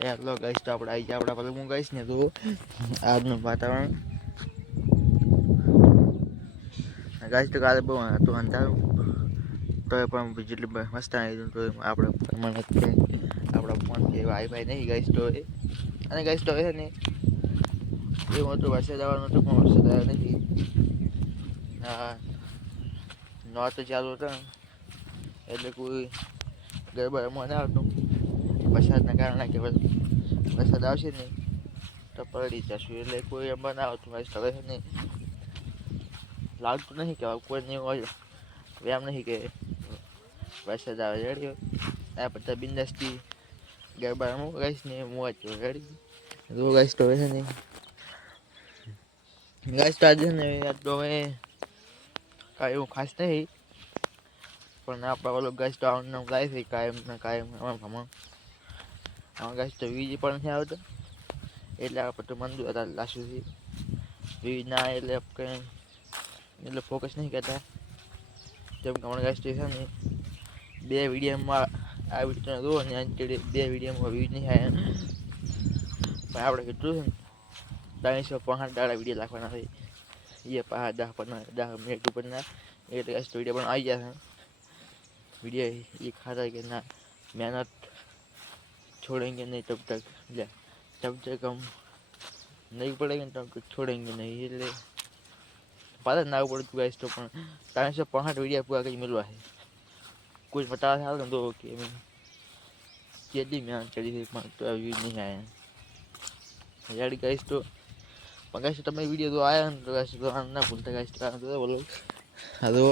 Hello guys, તો આપણે આવી ગયા આપણા પેલું હું ગાઈશ ને તો આજનું વાતાવરણ ગાઈસ તો કાલે બહુ હતું અંધારું તો પણ જેટલી મસ્ત આવી તો આપણે આપણા ફોન કે વાઈફાઈ નહીં ગાઈસ તો અને ગાઈસ તો છે ને એવું હતું વરસાદ આવવાનું હતું પણ વરસાદ આવ્યો નથી. હા નોટ ચાલુ હતો ને એટલે કોઈ ગરબડમાં ના આવતું વરસાદના કારણે કે વરસાદ આવશે નહીં તો પલળી જશું એટલે કોઈ એમાં ના આવતું ગાઈસ હવે છે ને લાગતું નહીં કે કોઈ નહીં હોય એમ નહીં કે વરસાદ આવે રેડી આ બધા બિંદાસથી ગરબા રમો ગાઈસ ને મોજ રેડી તો ગાઈસ તો છે ને ગાઈસ તો આજે ને તો હવે કાંઈ એવું ખાસ નહીં પણ આપણા ઓલો ગાઈસ તો આવવાનું લાય છે કાયમ આમાં ગાઈસ તો વીજ પણ નથી આવતો એટલે આપણે તો મંદુ હતા લાશું છે વીજ ના એટલે કંઈ એટલે ફોકસ નહીં કરતા જેમ કે હમણાં ગાઈસ છે ને બે વિડીયોમાં આ વિડીયો જુઓ ને બે વિડીયોમાં વ્યૂઝ નહીં આવ્યા પણ આપણે કેટલું છે ને 365 વિડીયો નાખવાના છે ये 10 मिनट ऊपर ना એટલે ગાઈસ તો વિડીયો પણ આવી ગયા છે विडियो ये खाता है कि ना मेहनत छोड़ेंगे नहीं तब तक हम नहीं पड़ेंगे तब तक छोड़ेंगे नहीं એટલે પાછા ના પડતું ગાઈસ તો પણ 365 વિડીયો પૂરા કરી મળવા છે કોઈ બતા હાલ તો કે કેટલી મહેનત કરી છે પણ તો વ્યૂઝ નહીં આવ્યા યાર ગાઈસ તો પણ ગાઈસ તમે વિડીયો તો આયા ને તો ગાઈસ તો ના ભૂલતા ગાઈસ તો બોલો હાલો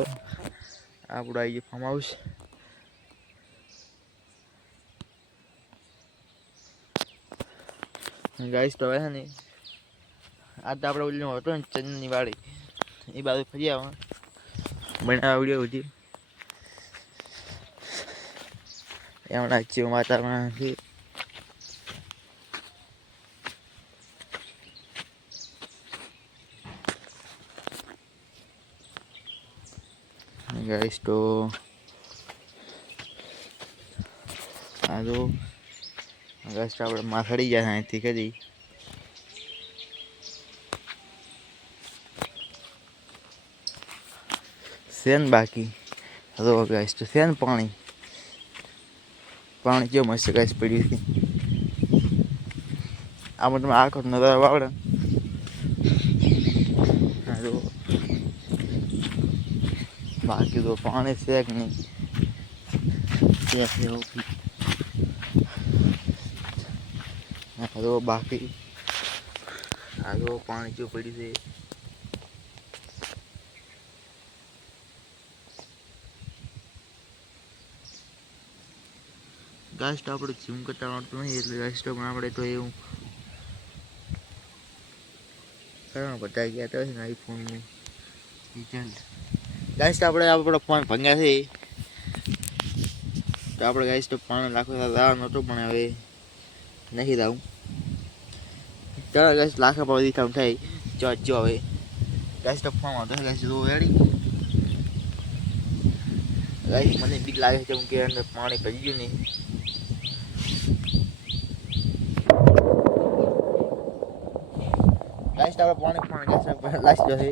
આપણું આવી ગયું ફાર્મ હાઉસ ગાઈસ તો હવે છે ને આજ તો આપણે ઓલી હતો ને ચંદની વાડી એ બાજુ ફરી આવો બનાવવા વિડીયો હતી એમના જેવું વાતાવરણ છે ગાઈસ તો આ જો ગાઈસ તો આપણે માથડી ગયા અહીંથી કરી સેન બાકી હવે ગાઈસ તો સેન પાણી કેવું મસ્ત ગાઈસ પડ્યું છે આમાં તમે આખો નજારો વાવડે બાકી તો પાણી છે કે નહીં તો બાકી આ તો પાણી જો પડ્યું છે ગાઈસ તો આપણે ઝૂમ કરતા આવડતું નહીં એટલે ગાઈસ તો પણ આપણે તો એવું કારણ બધા ગયા તો છે ને આઈફોનનું રિઝલ્ટ ગાઈસ તો આપણે આપણો ફોન ભંગ્યા છે તો આપણે ગાઈસ તો 5 લાખ લાવવાનો હતો પણ હવે નહીં લાવું ચાલો ગાઈસ લાખ બધી કામ થાય જો હવે ગાઈસ તો ફોન આવતો ગાઈસ જો રેડી ગાઈસ મને બીક લાગે છે કે અંદર પાણી ભરી ગયું નહીં ગાઈસ તો આપણે પાણી ગેસ લાસ્ટ જશે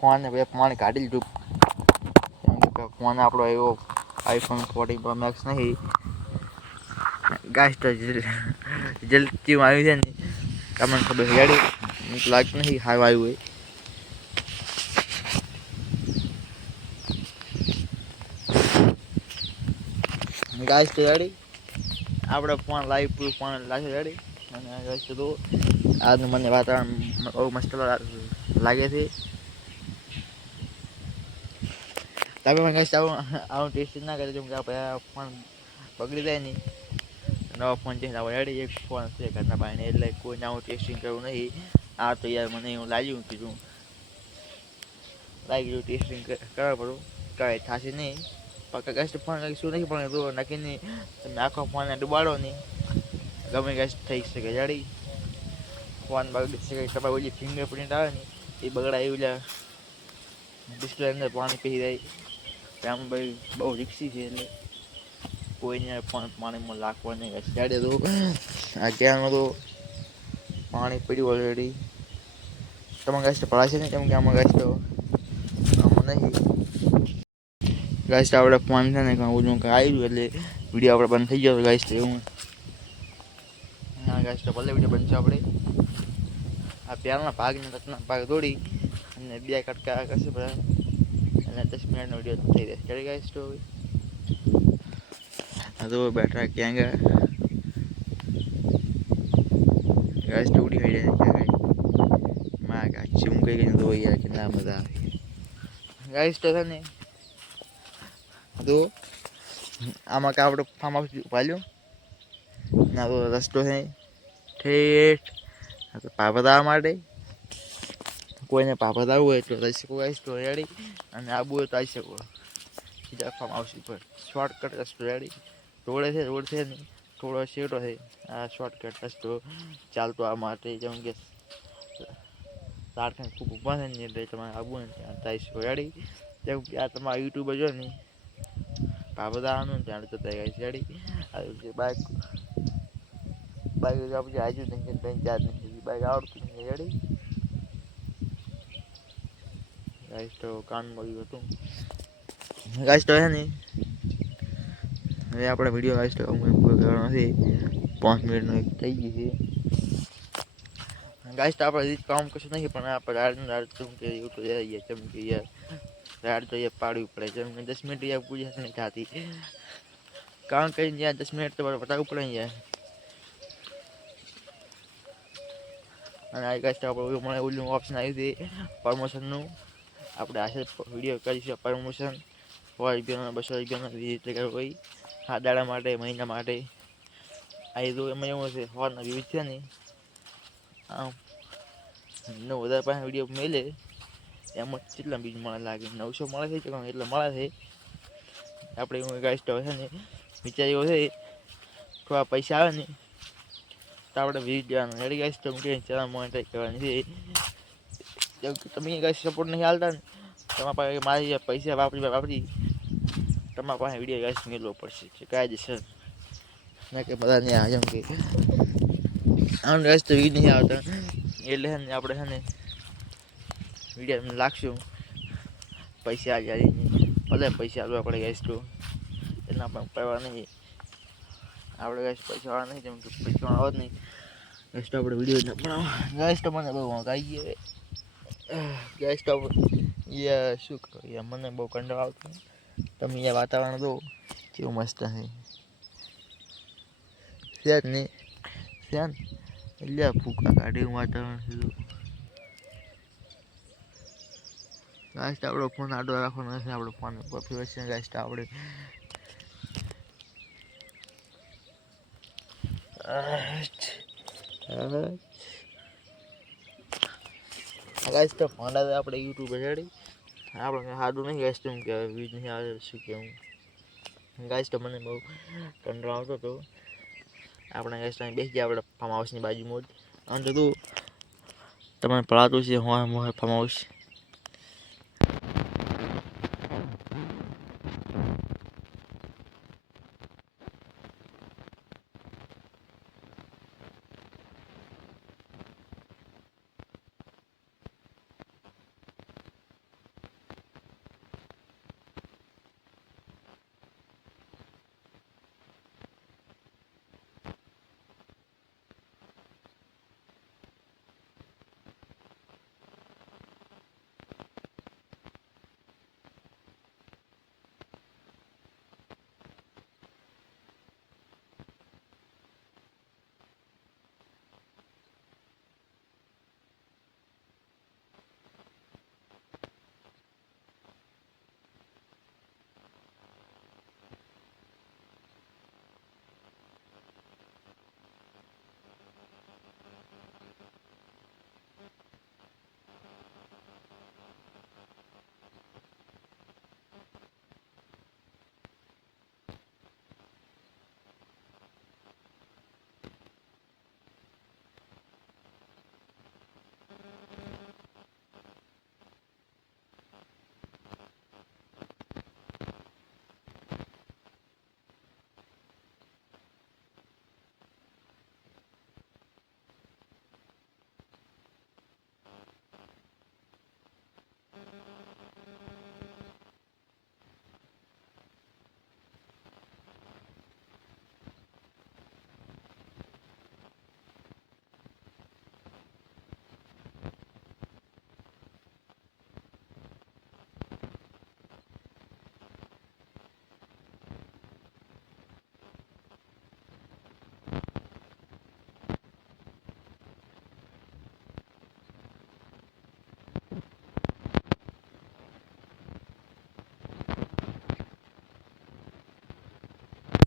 ફોન ને પાણી કાઢી લીધું ફોન આપણો એવો આઈફોન 14 પ્રો મેક્સ નહીં ગાઈસ તો જલ્દી આવ્યું છે ને તમને ખબર હેડી લાગતું નહીં હાવ આવ્યું હોય ગાઈસ તો રેડી આપણે ફોન લાઈવ પૂરું ફોન લાગે રેડી અને ગાઈસ તો આજનું મને વાતાવરણ બહુ મસ્ત લાગે છે તમે મને ગાઈસ આવું ટેસ્ટ ના કરે જેમ કે આપણે ફોન બગડી જાય નહીં નવો ફોન છે રેડી એક ફોન છે ઘરના પાણી એટલે કોઈને આવું ટેસ્ટિંગ કરવું નહીં આ તો યાર મને એવું લાગ્યું કીધું ટેસ્ટિંગ કરવા પડું કાંઈ થશે નહીં પણ ગાઈસ ફોન શું નહીં પણ તો નાખીને તમે આખો ફોનને ડૂબાડો નહીં ગમે ગાઈસ થઈ શકે જાડી ફોન બગડી શકે તમારે ઓલી ફિંગરપ્રિન્ટ આવે ને એ બગડાય એવું ડિસ્પ્લે અંદર પાણી પી જાય રામભાઈ બહુ રિક્ષી છે એટલે કોઈને પણ પાણીમાં લાખવા નહીં સ્ટાડે તો અત્યારમાં તો પાણી પડ્યું ઓલરેડી. તમારા ગાઈસ તો પડાશે નહીં કેમ કે આમાં ગાઈસ તો આમાં નહીં ગાઈસ આપણે ફોન છે ને કાં ઓલું કાંઈ આવ્યું એટલે વિડીયો આપણે બંધ થઈ ગયો ગાઈસ તો એવું. હા ગાઈસ તો ભલે વિડીયો બંધ છે આપણે આ પ્યારના ભાગને રચના ભાગ દોડી અને 2 કટકા કરશે બધા અને 10 મિનિટનો વિડીયો થઈ જશે. ચડી ગાઈસ તો તો બેઠા ક્યાં ગયા ગાઈસ તો ઉડી ગઈ ક્યાં ગઈ માં ગાચી હું કઈ ગઈ તો યાર કે ના મજા આવે ગાઈસ તો છે ને તો આમાં કા આપણે ફાર્મ હાઉસ પાલ્યું ના તો રસ્તો છે ઠેઠ પાપા માટે કોઈને પાપા આવવું હોય તો રહી શકો ગાઈસ તો રેડી અને આબુ હોય તો આવી શકો બીજા ફાર્મ હાઉસ ઉપર શોર્ટકટ રસ્તો રેડી રોડ છે ને થોડો શેટો છે આ શોર્ટકટ રસ્તો ચાલતો આ માટે જેમ કે તારખાને ખૂબ ઊભા છે ને એટલે તમારે આબુ ને ત્યાં આવી શકો રેડી જેમ કે આ તમારા યુટ્યુબર જો ને પાપા આવવાનું ને ત્યાં જતા ગાઈસ રેડી આ બાઇક આપણે આજુ નહીં 3-4 નહીં બાઇક આવડતું નહીં રેડી ગાઈસ તો કાન મળ્યું હતું ગાઈસ તો હે ને હવે આપણે વિડીયો ગાઈસ તો પૂરો કરવાનો નથી 5 મિનિટનો એક થઈ ગઈ છે ગાઈસ તો આપણે કામ કશું નહીં પણ આપણે રાડ શું કે યુટ્યુબ જઈએ જેમ કે યાર રાડ તો એ પાડવી પડે જેમ કે 10 મિનિટ યાર પૂજા નહીં થતી કામ કરીને યાર 10 મિનિટ તો બતાવવું પડે યાર અને આ ગાઈસ તો આપણે મને ઓલું ઓપ્શન આવ્યું છે પ્રમોશનનું આપણે આશે વિડીયો કરીશું પ્રમોશન 100 રૂપિયાના 200 રૂપિયાના 20 રૂપિયા હોય હા દાડા માટે મહિના માટે આ તો એમાં એવું છે હોરના વ્યૂઝ છે ને આમ ને વધારે પાસે વિડીયો મેલે એમાં કેટલા બીજ મળે લાગે 900 મળે છે કે એટલે મળે છે આપણે એવું ગાઈસ તો છે ને વિચાર એવો છે થોડા પૈસા આવે ને તો આપણે વિડીયો રેડી ગાઈસ તો કે ચેનલ મોનેટાઈઝ કરવાની છે જેમ કે તમે ગાઈસ સપોર્ટ નહીં હાલતા ને તમારા પાસે મારી પૈસા વાપરી તમારા પાસે વિડીયો ગાઈસ મેળવો પડશે કાયદેસર ના કે બધા નહીં જેમ કે આમ ગાઈસ તો વિડીયો નહીં આવતા એટલે છે ને આપણે છે ને વિડીયો લાગશું પૈસા આ જાય ભલે પૈસા આવવા પડે ગાઈસ તો એના પણ પડવા નહીં આપણે ગાઈસ પૈસા વાળા નહીં જેમ કે પૈસા આવત નહીં ગાઈસ તો આપણે વિડીયો બનાવવા ગાઈસ તો મને બહુ આવી ગઈ ગાઈસ તો યાર શું કહો યાર મને બહુ કંટાળો આવતો તમે યાર વાતાવરણ દો કેવું મસ્ત છે ને શ્યાન એટલે ફૂકા કાઢે વાતાવરણ છે ગાઈસ તો આપણો ફોન આડો રાખવાનો નથી આપણો ફોન ઉપર ફેવરેટ છે ગાઈસ તો આપણે ગાઈસ તો ફોન આપણે યુટ્યુબ રેડી આપણે સાદું નહીં ગાઈસ તો કે વ્યૂઝ નહીં આવે શું કેવું ગાઈસ તો મને બહુ કંટાળો આવતો હતો આપણે ગાઈસ તો બેસી ગયા આપણે ફાર્મ હાઉસની બાજુમાં જ આમ તો તમને પડાતું છે હોય ફાર્મ હાઉસ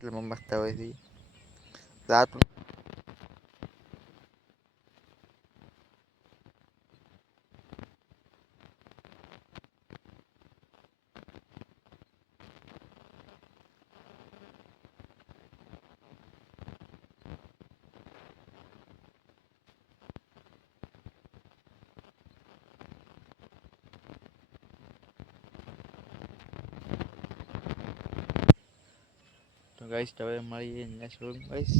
એટલે મસ્ત હોય છે રાતું. તો ગાઈસ હવે મળીએ નેક્સ્ટ વ્લોગ ગાઈસ.